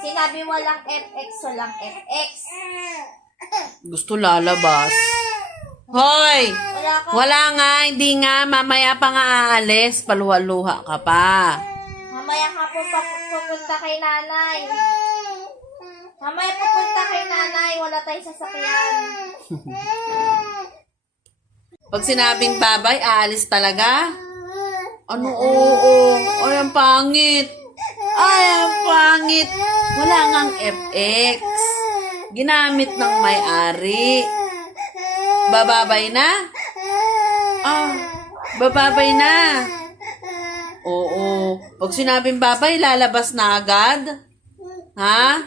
Sinabi walang FX, walang FX. Gusto lalabas. Hoy! Wala nga, hindi nga. Mamaya pa nga aalis. Paluha-luha ka pa. Mamaya ka po pupunta kay nanay. Mamaya pupunta kay nanay. Wala tayong sasakyan. Pag sinabing babay, aalis talaga? Ano, oo. Ay, ang pangit. Ay, ang pangit. Wala ngang FX. Ginamit ng may-ari. Bababay na? Ah, bababay na. Oo. Pag sinabing babay, lalabas na agad? Ha?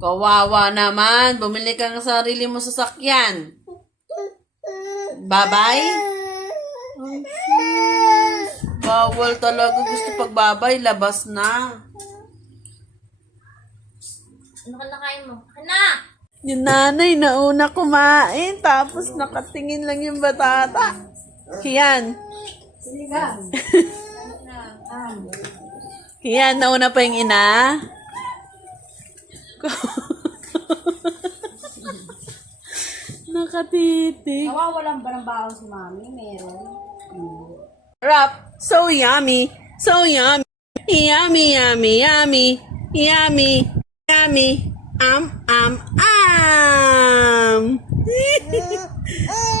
Kawawa naman. Bumili ka ng sarili mo sasakyan. Babay? Bawal talaga. Gusto pagbabay, labas na. Ano ka nakain mo? Anak! Yung nanay nauna kumain, tapos nakatingin lang yung batata. Kian. Kian, nauna pa yung ina. Nakatitig. Nawawalan ba ng baon si mami? Meron. Rap, so yummy, so yummy. Yummy, yummy, yummy. Yummy, yummy.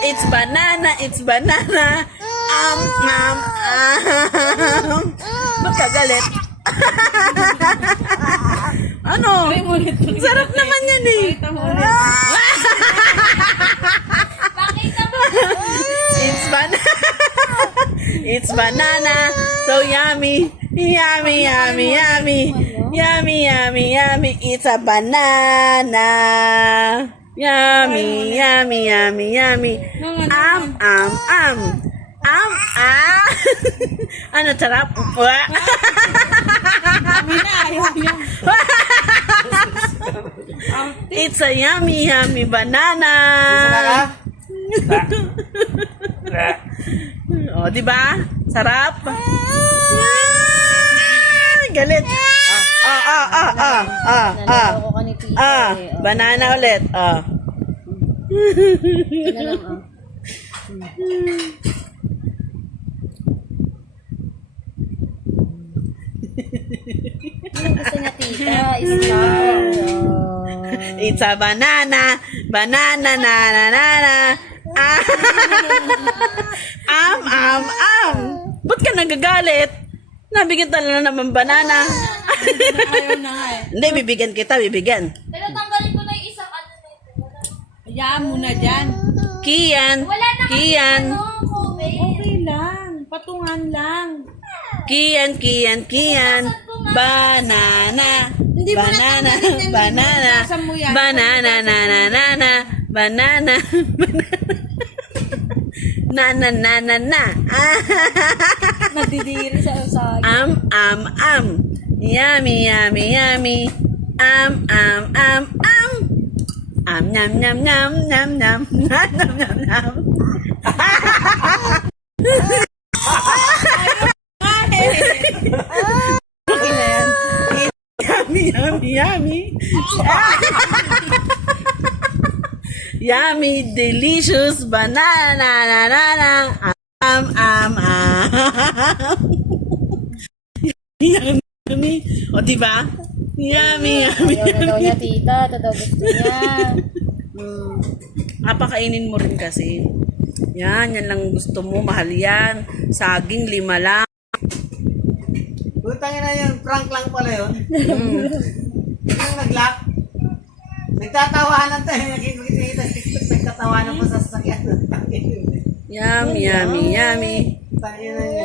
It's banana, it's banana. Ba't ka galit? Ano? Sarap naman yan eh. It's banana. It's banana. So yummy. Yummy, yummy, yummy. Yummy, yummy, yummy. It's a banana. Yummy, yummy, yummy, yummy. Ano, sarap? It's a yummy, yummy banana. O, di ba? Sarap? Galit. Naloko ka ni tita. Banana ulit. Ano gusto niya tita? Isang. It's a banana. Banana, na, na, na, na. Ba't ka nagagalit? Nabigyan talaga naman banana. Ayaw na nga eh. Hindi, bibigyan kita, bibigyan. Pero tanggalin ko na yung isang ano na ito. Hayaan mo na dyan. Kian, Wala na kasi Kian, COVID. Okay lang. Patungan lang. Kian, banana, banana, banana, banana, na, na, na, na, banana, na, na, na, na, na, Nadidiri sa usag. yummy, yummy, yummy, nyam, nyam, nyam, nyam, nyam, nyam, nyam, nyam. Okay na yan. Yummy, yummy, yummy. Yummy, delicious banana, na, na, na. Yummy. O, diba? Yummy, yummy, Ayaw na daw yummy. niya tita. Ito daw gusto niya. Apakainin mo rin kasi. Yan lang gusto mo. Mahal yan. Saging, 5 lang. Butangin na yun, prank lang pala yun. Yung nag-lock. Nagtatawanan tayo, nakikita sa TikTok, nagtatawanan pa sa sasakyan. Yummy, yummy, yummy. Tayo na yun.